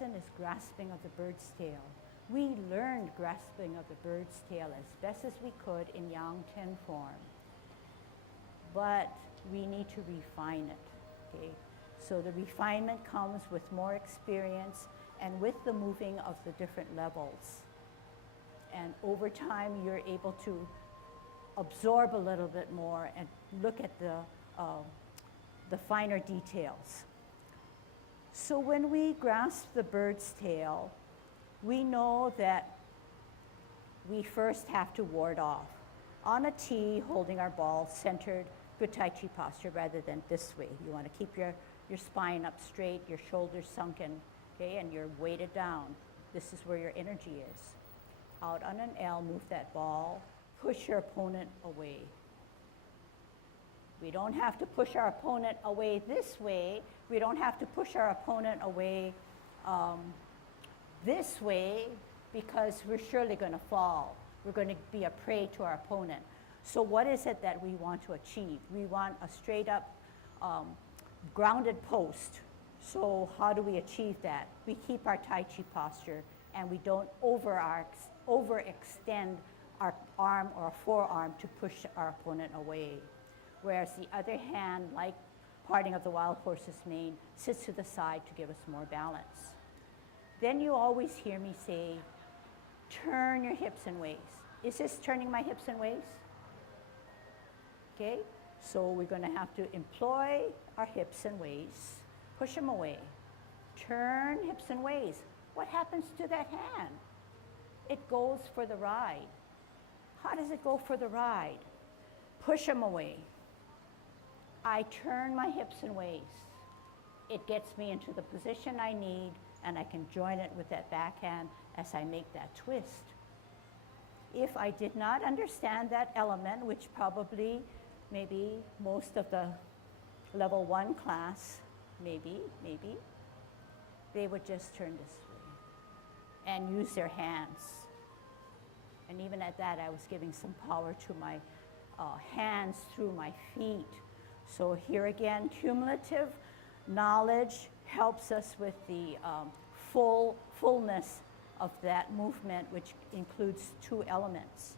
lesson is grasping of the bird's tail. We learned grasping of the bird's tail as best as we could in Yang 10 form. But we need to refine it, okay? So the refinement comes with more experience and with the moving of the different levels. And over time, you're able to absorb a little bit more and look at the finer details. So when we grasp the bird's tail, we know that we first have to ward off. On a T, holding our ball centered, good Tai Chi posture rather than this way. You want to keep your spine up straight, your shoulders sunken, okay, and you're weighted down. This is where your energy is. Out on an L, move that ball, push your opponent away. We don't have to push our opponent away this way. We don't have to push our opponent away this way, because we're surely going to fall. We're going to be a prey to our opponent. So what is it that we want to achieve? We want a straight up grounded post. So how do we achieve that? We keep our Tai Chi posture and we don't overextend our arm or forearm to push our opponent away. Whereas the other hand, like parting of the wild horse's mane, sits to the side to give us more balance. Then you always hear me say, turn your hips and waist. Is this turning my hips and waist? Okay, so we're going to have to employ our hips and waists, push them away. Turn hips and waists. What happens to that hand? It goes for the ride. How does it go for the ride? Push them away. I turn my hips and waists. It gets me into the position I need, and I can join it with that backhand as I make that twist. If I did not understand that element, which probably maybe most of the level 1 class, maybe, they would just turn this way and use their hands. And even at that, I was giving some power to my hands through my feet. So here again, cumulative knowledge helps us with the fullness of that movement, which includes 2 elements.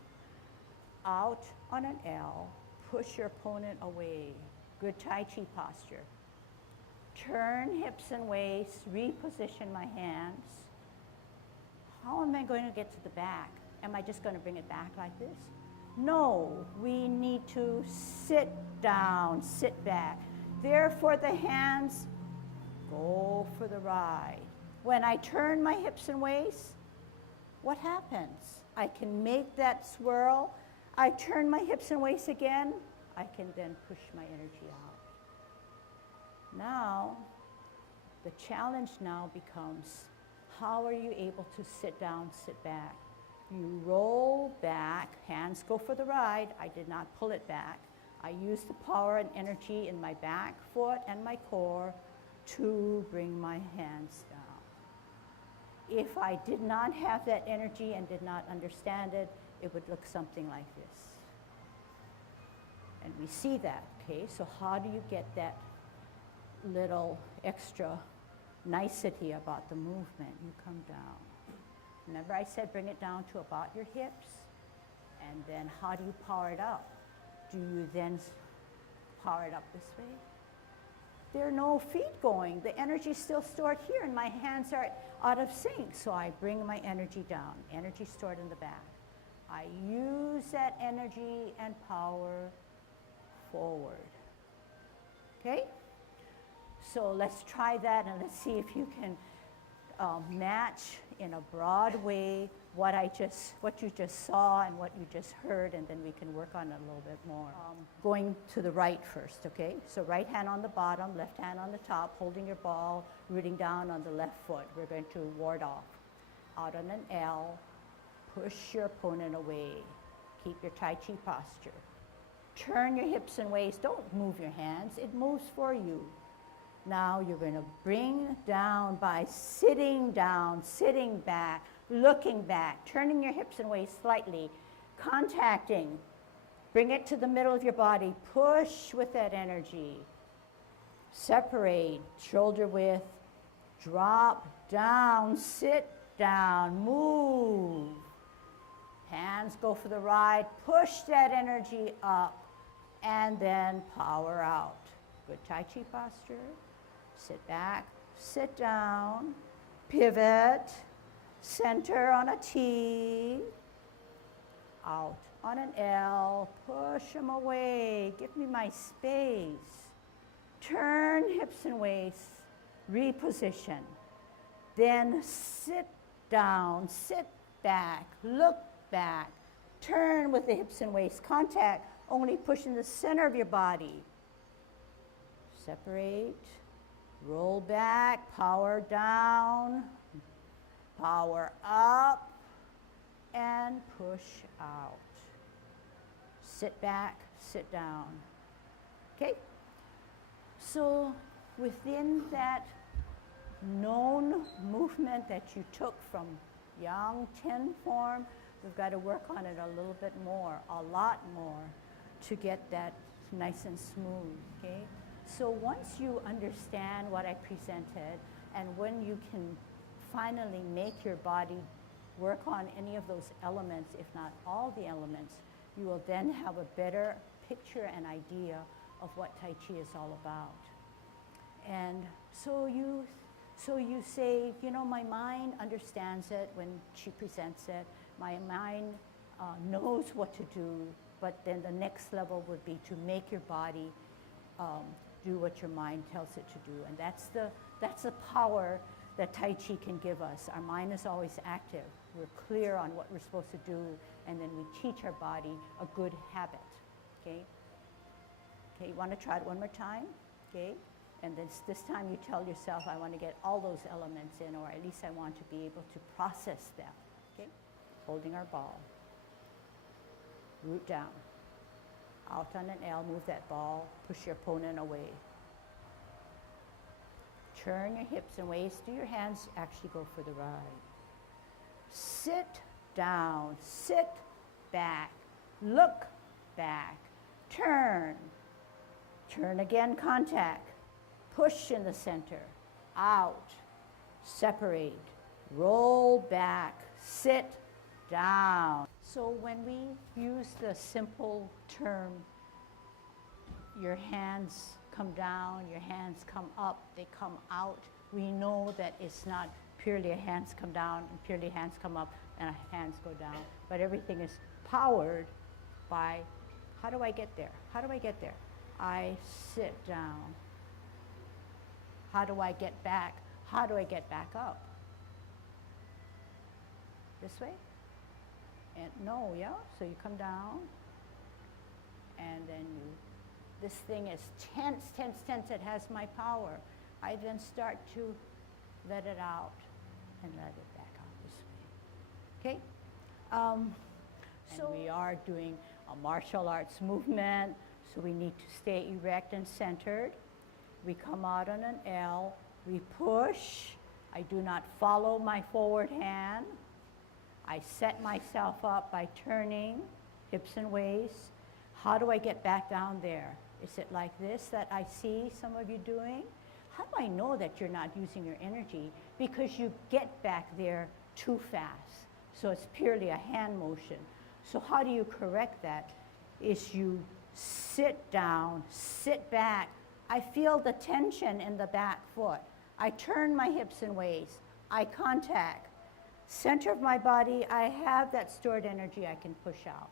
Out on an L, push your opponent away. Good Tai Chi posture. Turn hips and waists, reposition my hands. How am I going to get to the back? Am I just going to bring it back like this? No, we need to sit down, sit back. Therefore, the hands go for the ride. When I turn my hips and waists, what happens? I can make that swirl. I turn my hips and waists again. I can then push my energy out. Now, the challenge now becomes, how are you able to sit down, sit back? You roll back, hands go for the ride. I did not pull it back. I use the power and energy in my back foot and my core to bring my hands down. If I did not have that energy and did not understand it, it would look something like this. And we see that, okay? So how do you get that little extra nicety about the movement? You come down. Remember I said bring it down to about your hips, and then how do you power it up? Do you then power it up this way? There are no feet going. The energy is still stored here and my hands are out of sync. So I bring my energy down, energy stored in the back. I use that energy and power forward. Okay? So let's try that and let's see if you can match in a broad way what you just saw and what you just heard, and then we can work on it a little bit more. Going to the right first, okay? So right hand on the bottom, left hand on the top, holding your ball, rooting down on the left foot. We're going to ward off. Out on an L, push your opponent away. Keep your Tai Chi posture. Turn your hips and waists. Don't move your hands. It moves for you. Now you're going to bring down by sitting down, sitting back, looking back, turning your hips and waists slightly, contacting. Bring it to the middle of your body. Push with that energy. Separate, shoulder width, drop down, sit down, move. Hands go for the ride, push that energy up, and then power out. Good Tai Chi posture. Sit back, sit down, pivot, center on a T, out on an L, push them away, give me my space. Turn hips and waists, reposition. Then sit down, sit back, look back, turn with the hips and waists, contact, only pushing the center of your body. Separate, roll back, power down, power up, and push out. Sit back, sit down. Okay? So within that known movement that you took from Yang 10 form, we've got to work on it a little bit more, a lot more, to get that nice and smooth, okay? So once you understand what I presented, and when you can finally make your body work on any of those elements, if not all the elements, you will then have a better picture and idea of what Tai Chi is all about. And so you say, you know, my mind understands it when she presents it. My mind knows what to do, but then the next level would be to make your body do what your mind tells it to do. And that's the power that Tai Chi can give us. Our mind is always active. We're clear on what we're supposed to do, and then we teach our body a good habit, okay? Okay, you want to try it one more time, okay? And then this time you tell yourself, I want to get all those elements in, or at least I want to be able to process them, okay? Holding our ball. Root down. Out on an L, move that ball, push your opponent away. Turn your hips and waists. Do your hands actually go for the ride? Sit down, sit back, look back, turn. Turn again, contact. Push in the center, out, separate, roll back, sit down. So when we use the simple term, your hands come down, your hands come up, they come out, we know that it's not purely a hands come down and purely hands come up and a hands go down, but everything is powered by, how do I get there? How do I get there? I sit down. How do I get back? How do I get back up? This way? And no, yeah? So you come down, and then you, this thing is tense, tense, tense. It has my power. I then start to let it out and let it back out this way. Okay? So we are doing a martial arts movement, so we need to stay erect and centered. We come out on an L, we push. I do not follow my forward hand. I set myself up by turning, hips and waists. How do I get back down there? Is it like this that I see some of you doing? How do I know that you're not using your energy? Because you get back there too fast. So it's purely a hand motion. So how do you correct that? Is you sit down, sit back. I feel the tension in the back foot. I turn my hips and waists. Eye contact. Center of my body, I have that stored energy I can push out.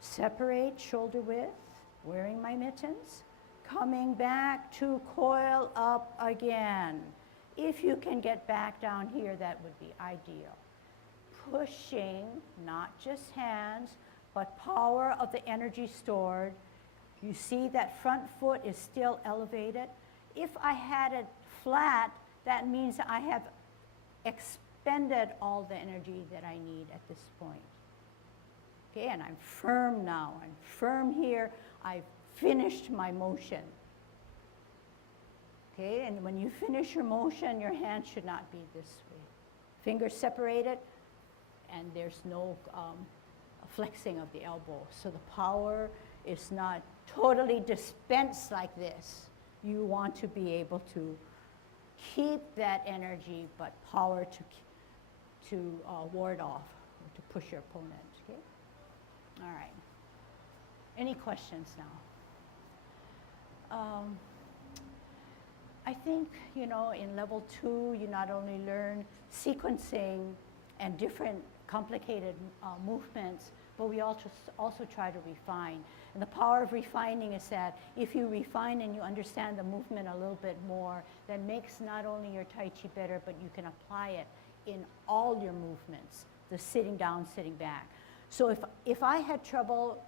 Separate shoulder width, wearing my mittens. Coming back to coil up again. If you can get back down here, that would be ideal. Pushing, not just hands, but power of the energy stored. You see that front foot is still elevated. If I had it flat, that means I have expended all the energy that I need at this point. Okay, and I'm firm now. I'm firm here. I've finished my motion. Okay, and when you finish your motion, your hand should not be this way. Fingers separated, and there's no flexing of the elbow. So the power is not totally dispensed like this. You want to be able to Keep that energy, but power to ward off, or to push your opponent, okay? All right. Any questions now? I think, you know, in level 2, you not only learn sequencing and different complicated movements, but we also try to refine. And the power of refining is that if you refine and you understand the movement a little bit more, that makes not only your Tai Chi better, but you can apply it in all your movements, the sitting down, sitting back. So if I had trouble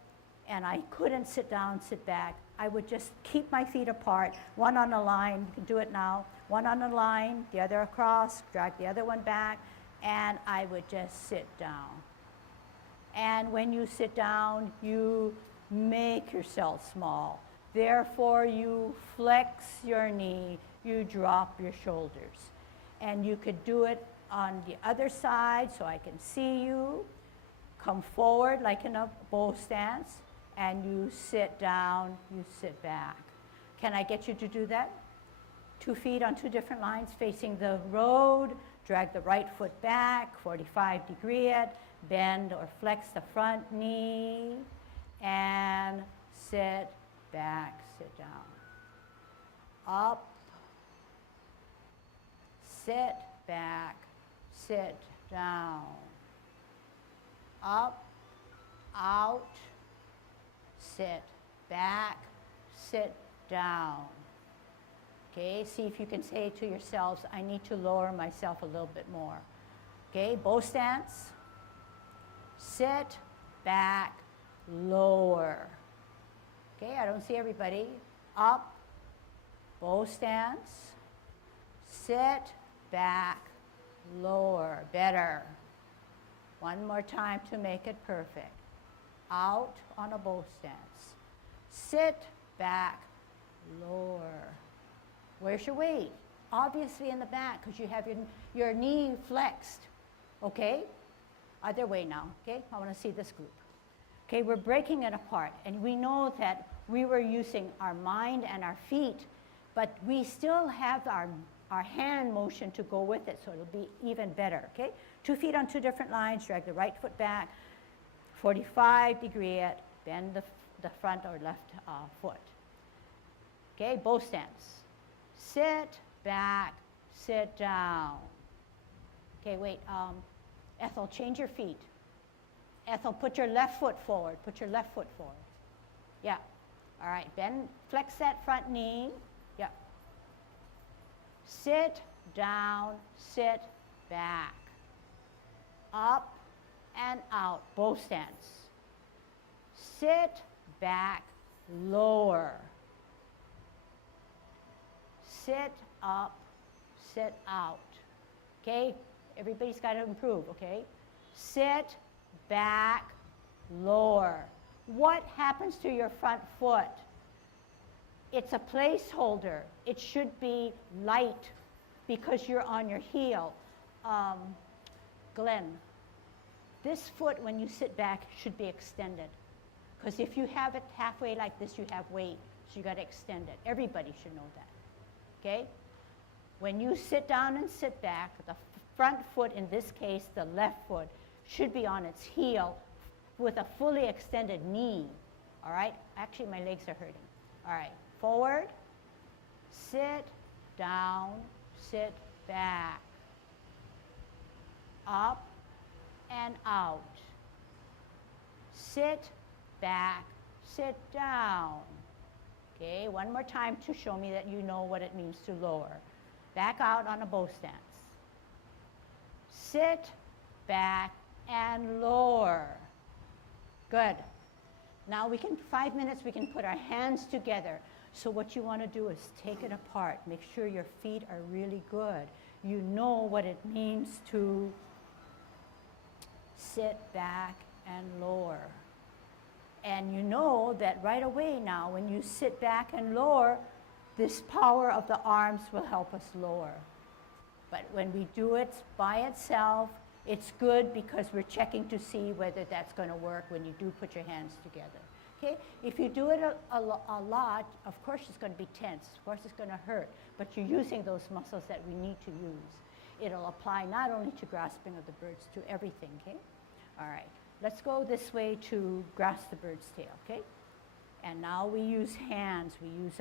and I couldn't sit down, sit back, I would just keep my feet apart, one on a line, you can do it now, one on a line, the other across, drag the other one back, and I would just sit down. And when you sit down, you make yourself small. Therefore, you flex your knee, you drop your shoulders. And you could do it on the other side so I can see you. Come forward like in a bow stance, and you sit down, you sit back. Can I get you to do that? 2 feet on 2 different lines facing the road, drag the right foot back, 45-degree it, bend or flex the front knee, and sit back, sit down. Up, sit back, sit down. Up, out, sit back, sit down. Okay, see if you can say to yourselves, I need to lower myself a little bit more. Okay, bow stance, sit back, lower. Okay, I don't see everybody. Up, bow stance, sit back, lower. Better. One more time to make it perfect. Out on a bow stance. Sit back, lower. Where's your weight? Obviously in the back, because you have your knee flexed. Okay? Other way now. Okay? I want to see this group. Okay, we're breaking it apart. And we know that we were using our mind and our feet, but we still have our hand motion to go with it, so it'll be even better. Okay? 2 feet on 2 different lines, drag the right foot back, 45-degree it, bend the front or left foot. Okay, bow stance. Sit back, sit down. Okay, wait, Ethel, change your feet. Ethel, put your left foot forward. Put your left foot forward. Yeah. All right, bend, flex that front knee. Yeah. Sit down, sit back. Up and out, bow stance. Sit back, lower. Sit up, sit out. Okay, everybody's got to improve, okay? Sit back, lower. What happens to your front foot? It's a placeholder. It should be light because you're on your heel. Glenn, this foot when you sit back should be extended. Because if you have it halfway like this, you have weight. So you got to extend it. Everybody should know that. Okay? When you sit down and sit back, the front foot, in this case, the left foot, should be on its heel with a fully extended knee. All right? Actually, my legs are hurting. All right. Forward, sit down, sit back. Up and out. Sit back, sit down. Okay, one more time to show me that you know what it means to lower. Back out on a bow stance. Sit back and lower. Good. Now we can, 5 minutes, we can put our hands together. So what you want to do is take it apart. Make sure your feet are really good. You know what it means to sit back and lower. And you know that right away now, when you sit back and lower, this power of the arms will help us lower. But when we do it by itself, it's good because we're checking to see whether that's going to work when you do put your hands together. Okay? If you do it a lot, of course it's going to be tense. Of course it's going to hurt. But you're using those muscles that we need to use. It'll apply not only to grasping of the birds, to everything, okay? All right. Let's go this way to grasp the bird's tail, okay? And now we use hands. We use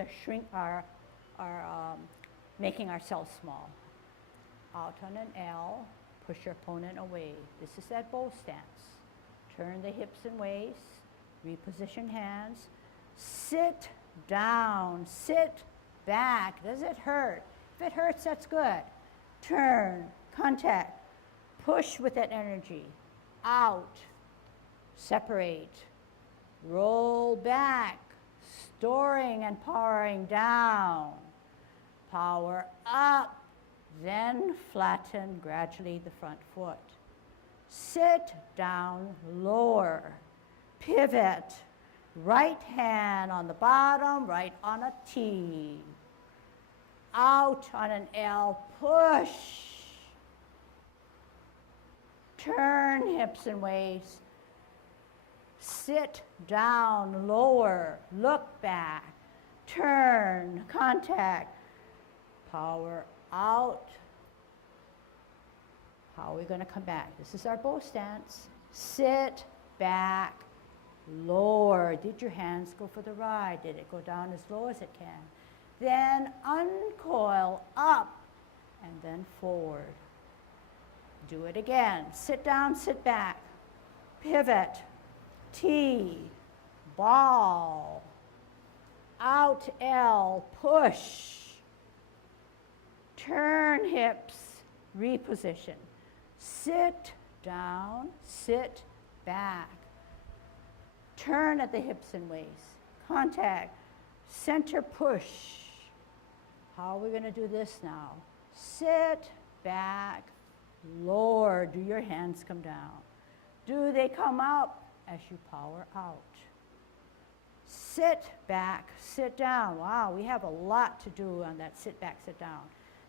making ourselves small. Out on an L, push your opponent away. This is that bow stance. Turn the hips and waist, reposition hands. Sit down, sit back. Does it hurt? If it hurts, that's good. Turn, contact, push with that energy. Out, separate, roll back, storing and powering down. Power up, then flatten gradually the front foot. Sit down, lower, pivot, right hand on the bottom, right on a T. Out on an L, push. Turn hips and waist. Sit down, lower, look back, turn, contact, power out. How are we going to come back? This is our bow stance. Sit back, lower. Did your hands go for the ride? Did it go down as low as it can? Then uncoil up and then forward. Do it again. Sit down, sit back. Pivot. T. Ball. Out L. Push. Turn hips. Reposition. Sit down, sit back. Turn at the hips and waist. Contact. Center push. How are we going to do this now? Sit back, lower. Do your hands come down? Do they come up as you power out? Sit back, sit down. Wow, we have a lot to do on that sit back, sit down.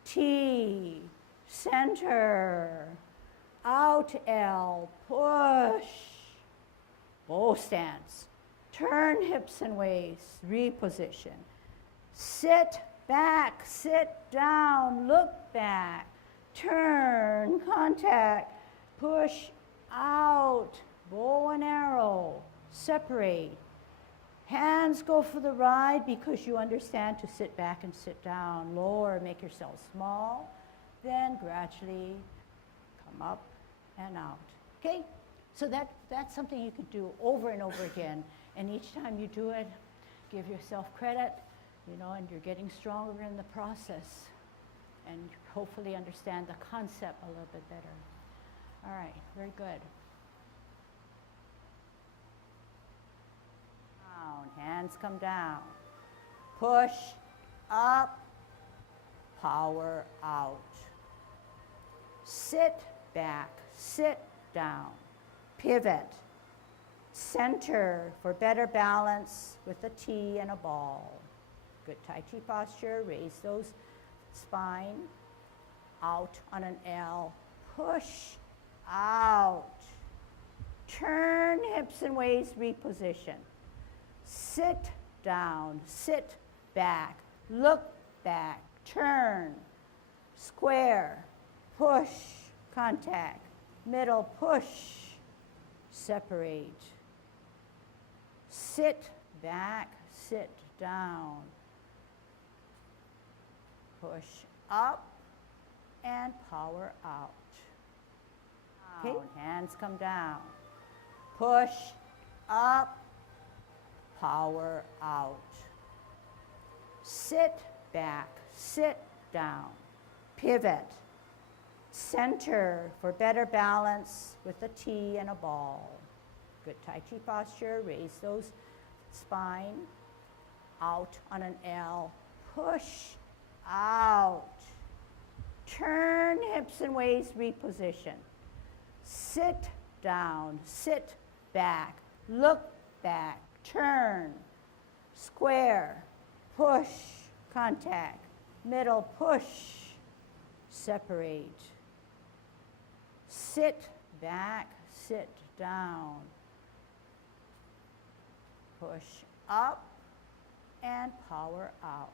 T, center, out L, push. Bow stance. Turn hips and waist, reposition. Sit back, sit down, look back. Turn, contact, push out, bow and arrow, separate. Hands go for the ride because you understand to sit back and sit down. Lower, make yourself small. Then gradually come up and out. Okay? So that's something you can do over and over again. And each time you do it, give yourself credit, you know, and you're getting stronger in the process. And hopefully understand the concept a little bit better. All right, very good. Down, hands come down. Push up, power out. Sit back, sit down. Pivot. Center for better balance with a T and a ball. Good Tai Chi posture. Raise those spine. Out on an L. Push out. Turn hips and waist. Reposition. Sit down. Sit back. Look back. Turn. Square. Push. Contact. Middle. Push. Separate. Sit back, sit down. Push up and power out. Okay, hands come down. Push up, power out. Sit back, sit down. Pivot. Center for better balance with a T and a ball. Good Tai Chi posture. Raise those spine. Out on an L. Push out. Turn hips and waist. Reposition. Sit down. Sit back. Look back. Turn. Square. Push. Contact. Middle. Push. Separate. Sit back, sit down. Push up and power out.